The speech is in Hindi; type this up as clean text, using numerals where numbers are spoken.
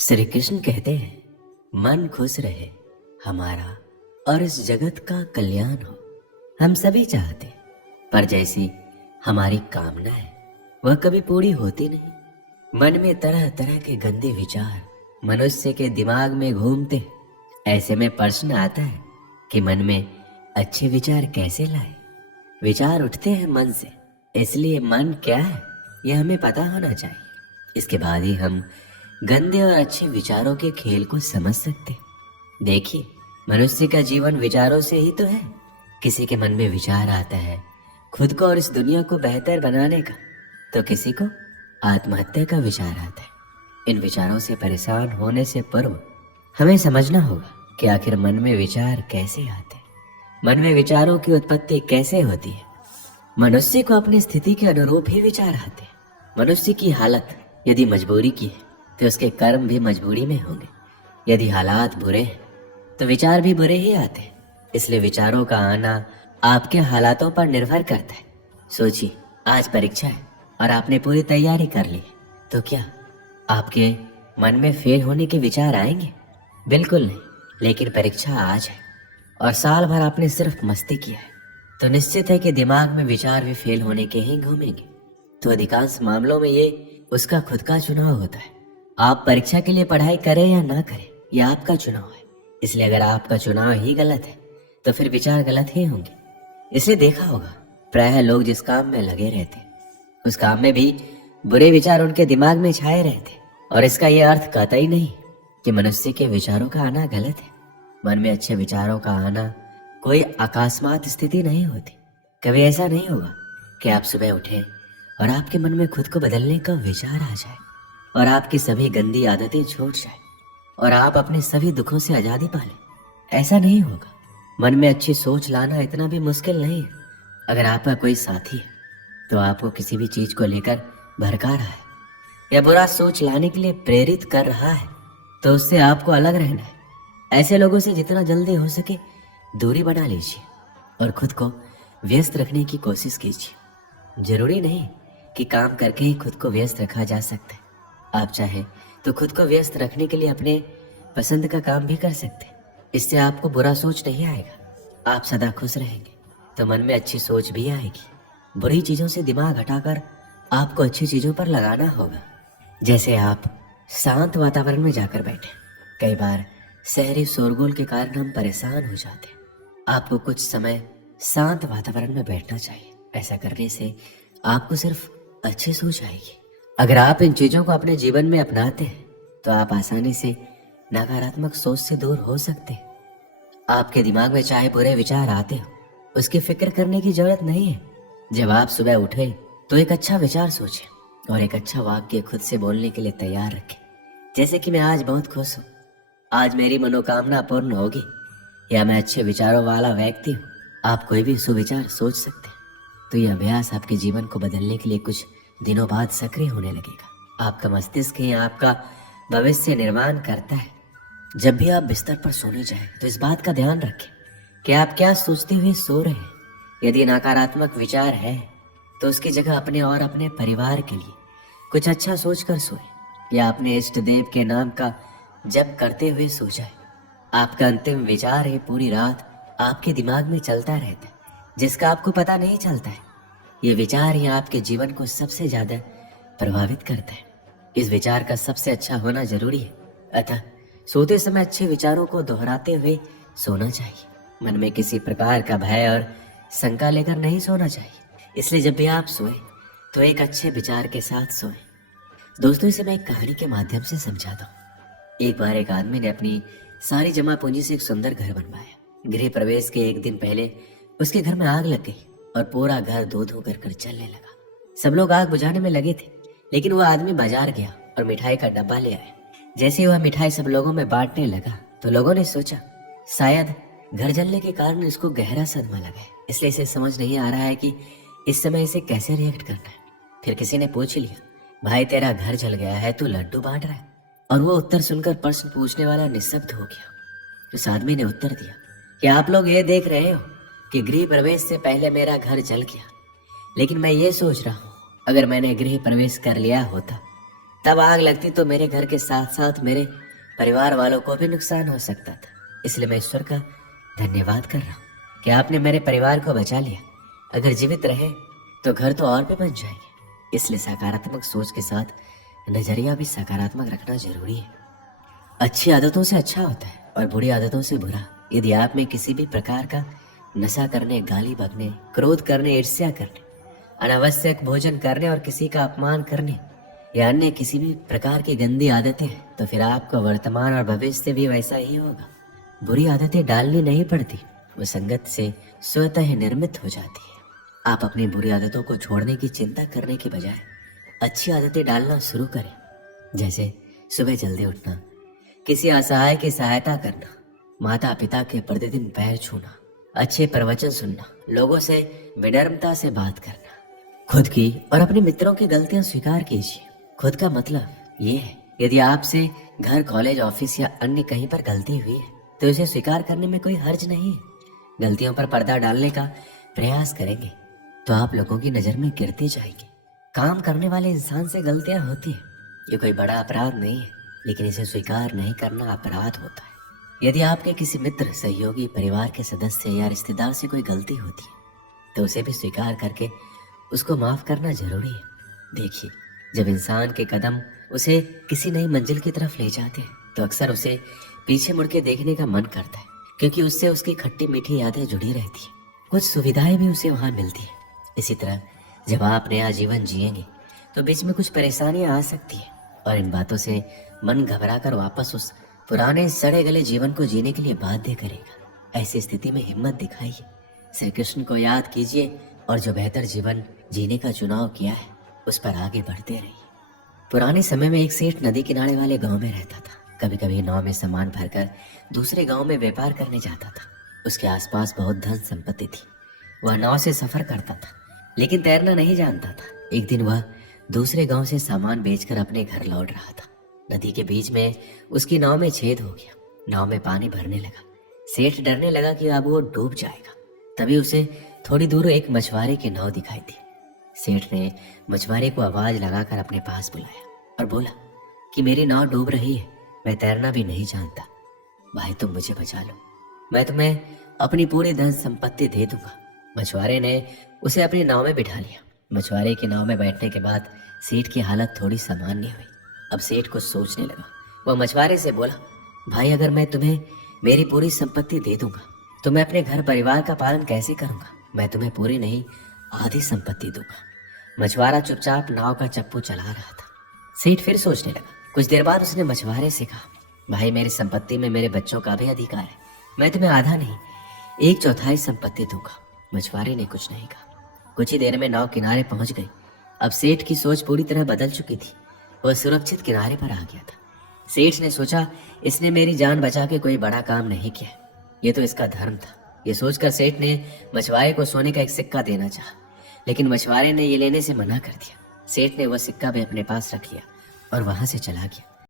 श्री कृष्ण कहते हैं, मन खुश रहे हमारा और इस जगत का कल्याण हो। हम सभी चाहते हैं, पर जैसी हमारी कामना है वह कभी पूरी होती नहीं। मन में तरह तरह के गंदे विचार मनुष्य के दिमाग में घूमते हैं। ऐसे में प्रश्न आता है कि मन में अच्छे विचार कैसे लाए। विचार उठते हैं मन से, इसलिए मन क्या है यह हमें पता होना चाहिए। इसके बाद ही हम गंदे और अच्छे विचारों के खेल को समझ सकते। देखिए, मनुष्य का जीवन विचारों से ही तो है। किसी के मन में विचार आता है खुद को और इस दुनिया को बेहतर बनाने का, तो किसी को आत्महत्या का विचार आता है। इन विचारों से परेशान होने से पूर्व हमें समझना होगा कि आखिर मन में विचार कैसे आते हैं, मन में विचारों की उत्पत्ति कैसे होती है। मनुष्य को अपनी स्थिति के अनुरूप ही विचार आते हैं। मनुष्य की हालत यदि मजबूरी की है तो उसके कर्म भी मजबूरी में होंगे। यदि हालात बुरे हैं तो विचार भी बुरे ही आते हैं। इसलिए विचारों का आना आपके हालातों पर निर्भर करता है। सोचिए, आज परीक्षा है और आपने पूरी तैयारी कर ली, तो क्या आपके मन में फेल होने के विचार आएंगे? बिल्कुल नहीं। लेकिन परीक्षा आज है और साल भर आपने सिर्फ मस्ती किया है, तो निश्चित है कि दिमाग में विचार भी फेल होने के ही घूमेंगे। तो अधिकांश मामलों में ये उसका खुद का चुनाव होता है। आप परीक्षा के लिए पढ़ाई करें या ना करें, यह आपका चुनाव है। इसलिए अगर आपका चुनाव ही गलत है तो फिर विचार गलत ही होंगे। इसलिए देखा होगा, प्रायः लोग जिस काम में लगे रहते उस काम में भी बुरे विचार उनके दिमाग में छाए रहते। और इसका यह अर्थ कतई नहीं कि मनुष्य के विचारों का आना गलत है। मन में अच्छे विचारों का आना कोई अकस्मात स्थिति नहीं होती। कभी ऐसा नहीं होगा कि आप सुबह उठे और आपके मन में खुद को बदलने का विचार आ जाए और आपकी सभी गंदी आदतें छूट जाए और आप अपने सभी दुखों से आज़ादी पा लें। ऐसा नहीं होगा। मन में अच्छी सोच लाना इतना भी मुश्किल नहीं है। अगर आपका कोई साथी है तो आपको किसी भी चीज़ को लेकर भड़का रहा है या बुरा सोच लाने के लिए प्रेरित कर रहा है, तो उससे आपको अलग रहना है। ऐसे लोगों से जितना जल्दी हो सके दूरी बना लीजिए और खुद को व्यस्त रखने की कोशिश कीजिए। जरूरी नहीं कि काम करके ही खुद को व्यस्त रखा जा सकता है। आप चाहे तो खुद को व्यस्त रखने के लिए अपने पसंद का काम भी कर सकते हैं। इससे आपको बुरा सोच नहीं आएगा। आप सदा खुश रहेंगे तो मन में अच्छी सोच भी आएगी। बुरी चीज़ों से दिमाग हटाकर आपको अच्छी चीज़ों पर लगाना होगा। जैसे आप शांत वातावरण में जाकर बैठे। कई बार शहरी शोरगुल के कारण हम परेशान हो जाते हैं। आपको कुछ समय शांत वातावरण में बैठना चाहिए। ऐसा करने से आपको सिर्फ अच्छी सोच आएगी। अगर आप इन चीज़ों को अपने जीवन में अपनाते हैं तो आप आसानी से नकारात्मक सोच से दूर हो सकते हैं। आपके दिमाग में चाहे बुरे विचार आते हो, उसकी फिक्र करने की जरूरत नहीं है। जब आप सुबह उठे तो एक अच्छा विचार सोचें और एक अच्छा वाक्य खुद से बोलने के लिए तैयार रखें। जैसे कि मैं आज बहुत खुश हूँ, आज मेरी मनोकामना पूर्ण होगी, या मैं अच्छे विचारों वाला व्यक्ति हूँ। आप कोई भी सुविचार सोच सकते हैं। तो यह अभ्यास आपके जीवन को बदलने के लिए कुछ दिनों बाद सक्रिय होने लगेगा। आपका मस्तिष्क ही आपका भविष्य निर्माण करता है। जब भी आप बिस्तर पर सोने जाएं तो इस बात का ध्यान रखें कि आप क्या सोचते हुए सो रहे हैं। यदि नकारात्मक विचार है तो उसकी जगह अपने और अपने परिवार के लिए कुछ अच्छा सोचकर सोएं या अपने इष्ट देव के नाम का जप करते हुए सो जाएं। आपका अंतिम विचार ही पूरी रात आपके दिमाग में चलता रहता है, जिसका आपको पता नहीं चलता है। ये विचार ही आपके जीवन को सबसे ज्यादा प्रभावित करता है। इस विचार का सबसे अच्छा होना जरूरी है। अतः सोते समय अच्छे विचारों को दोहराते हुए सोना चाहिए। मन में किसी प्रकार का भय और शंका लेकर नहीं सोना चाहिए। इसलिए जब भी आप सोए तो एक अच्छे विचार के साथ सोएं। दोस्तों, इसे मैं एक कहानी के माध्यम से समझाता हूँ। एक बार एक आदमी ने अपनी सारी जमा पूंजी से एक सुंदर घर बनवाया। गृह प्रवेश के एक दिन पहले उसके घर में आग लग गई और पूरा घर धो धो कर जलने लगा। सब लोग आग बुझाने में लगे थे, लेकिन वह आदमी बाजार गया और मिठाई का डब्बा ले आया। जैसे ही वह मिठाई सब लोगों में बांटने लगा तो लोगों ने सोचा शायद घर जलने के कारण इसको गहरा सदमा लगा है, इसलिए इसे समझ नहीं आ रहा है कि इस समय इसे कैसे रिएक्ट करना है। फिर किसी ने पूछ लिया, भाई तेरा घर जल गया है, तू लड्डू बांट रहा है? और वो उत्तर सुनकर प्रश्न पूछने वाला निःशब्द हो गया। उस आदमी ने उत्तर दिया कि आप लोग ये देख रहे हो कि गृह प्रवेश से पहले मेरा घर जल गया, लेकिन मैं ये सोच रहा हूँ अगर मैंने गृह प्रवेश कर लिया होता तब आग लगती तो मेरे घर के साथ साथ मेरे परिवार वालों को भी नुकसान हो सकता था। इसलिए मैं ईश्वर का धन्यवाद कर रहा हूँ कि आपने मेरे परिवार को बचा लिया। अगर जीवित रहे तो घर तो और भी बन जाएंगे। इसलिए सकारात्मक सोच के साथ नजरिया भी सकारात्मक रखना जरूरी है। अच्छी आदतों से अच्छा होता है और बुरी आदतों से बुरा। यदि आप में किसी भी प्रकार का नशा करने, गाली बकने, क्रोध करने, ईर्ष्या करने, अनावश्यक भोजन करने और किसी का अपमान करने या अन्य किसी भी प्रकार की गंदी आदतें हैं, तो फिर आपका वर्तमान और भविष्य भी वैसा ही होगा। बुरी आदतें डालनी नहीं पड़ती, वो संगत से स्वतः ही निर्मित हो जाती है। आप अपनी बुरी आदतों को छोड़ने की चिंता करने के बजाय अच्छी आदतें डालना शुरू करें। जैसे सुबह जल्दी उठना, किसी असहाय की सहायता करना, माता पिता के प्रतिदिन पैर छूना, अच्छे प्रवचन सुनना, लोगों से विनम्रता से बात करना। खुद की और अपने मित्रों की गलतियां स्वीकार कीजिए। खुद का मतलब ये है, यदि आपसे घर, कॉलेज, ऑफिस या अन्य कहीं पर गलती हुई है तो इसे स्वीकार करने में कोई हर्ज नहीं है। गलतियों पर पर्दा डालने का प्रयास करेंगे तो आप लोगों की नजर में गिरते जाएंगे। काम करने वाले इंसान से गलतियां होती है, ये कोई बड़ा अपराध नहीं है, लेकिन इसे स्वीकार नहीं करना अपराध होता है। यदि आपके किसी मित्र, सहयोगी, परिवार के सदस्य या रिश्तेदार से कोई गलती होती है तो उसे भी स्वीकार करके उसको माफ करना जरूरी है। देखिए, जब इंसान के कदम उसे किसी नई मंजिल की तरफ ले जाते हैं तो अक्सर उसे पीछे मुड़ के देखने का मन करता है, क्योंकि उससे उसकी खट्टी मीठी यादें जुड़ी रहती है। कुछ सुविधाएं भी उसे वहां मिलती है। इसी तरह जब आप नया जीवन जिएंगे तो बीच में कुछ परेशानियां आ सकती है और इन बातों से मन घबराकर वापस उस पुराने सड़े गले जीवन को जीने के लिए बाध्य करेगा। ऐसी स्थिति में हिम्मत दिखाइए, श्री कृष्ण को याद कीजिए और जो बेहतर जीवन जीने का चुनाव किया है उस पर आगे बढ़ते रहिए। पुराने समय में एक सेठ नदी किनारे वाले गांव में रहता था। कभी कभी नाव में सामान भरकर दूसरे गांव में व्यापार करने जाता था। उसके आसपास बहुत धन संपत्ति थी। वह नाव से सफर करता था, लेकिन तैरना नहीं जानता था। एक दिन वह दूसरे गांव से सामान बेचकर अपने घर लौट रहा था। नदी के बीच में उसकी नाव में छेद हो गया। नाव में पानी भरने लगा। सेठ डरने लगा कि अब वो डूब जाएगा। तभी उसे थोड़ी दूर एक मछुआरे की नाव दिखाई दी। सेठ ने मछुआरे को आवाज लगाकर अपने पास बुलाया और बोला कि मेरी नाव डूब रही है, मैं तैरना भी नहीं जानता, भाई तुम मुझे बचा लो, मैं तुम्हें अपनी पूरी धन संपत्ति दे दूंगा। मछुआरे ने उसे अपनी नाव में बिठा लिया। मछुआरे की नाव में बैठने के बाद सेठ की हालत थोड़ी सामान्य हुई। अब सेठ कुछ सोचने लगा। वह मछुआरे से बोला, भाई अगर मैं तुम्हें मेरी पूरी संपत्ति दे दूंगा तो मैं अपने घर परिवार का पालन कैसे करूंगा? मैं तुम्हें पूरी नहीं आधी संपत्ति दूंगा। मछुआरा चुपचाप नाव का चप्पू चला रहा था। सेठ फिर सोचने लगा। कुछ देर बाद उसने मछुआरे से कहा, भाई मेरी संपत्ति में मेरे बच्चों का भी अधिकार है, मैं तुम्हें आधा नहीं 1/4 संपत्ति दूंगा। मछुआरे ने कुछ नहीं कहा। कुछ ही देर में नाव किनारे पहुंच गई। अब सेठ की सोच पूरी तरह बदल चुकी थी। वह सुरक्षित किनारे पर आ गया था। सेठ ने सोचा, इसने मेरी जान बचा के कोई बड़ा काम नहीं किया, ये तो इसका धर्म था। ये सोचकर सेठ ने मछुआरे को सोने का एक सिक्का देना चाहा, लेकिन मछुआरे ने ये लेने से मना कर दिया। सेठ ने वह सिक्का भी अपने पास रख लिया और वहां से चला गया।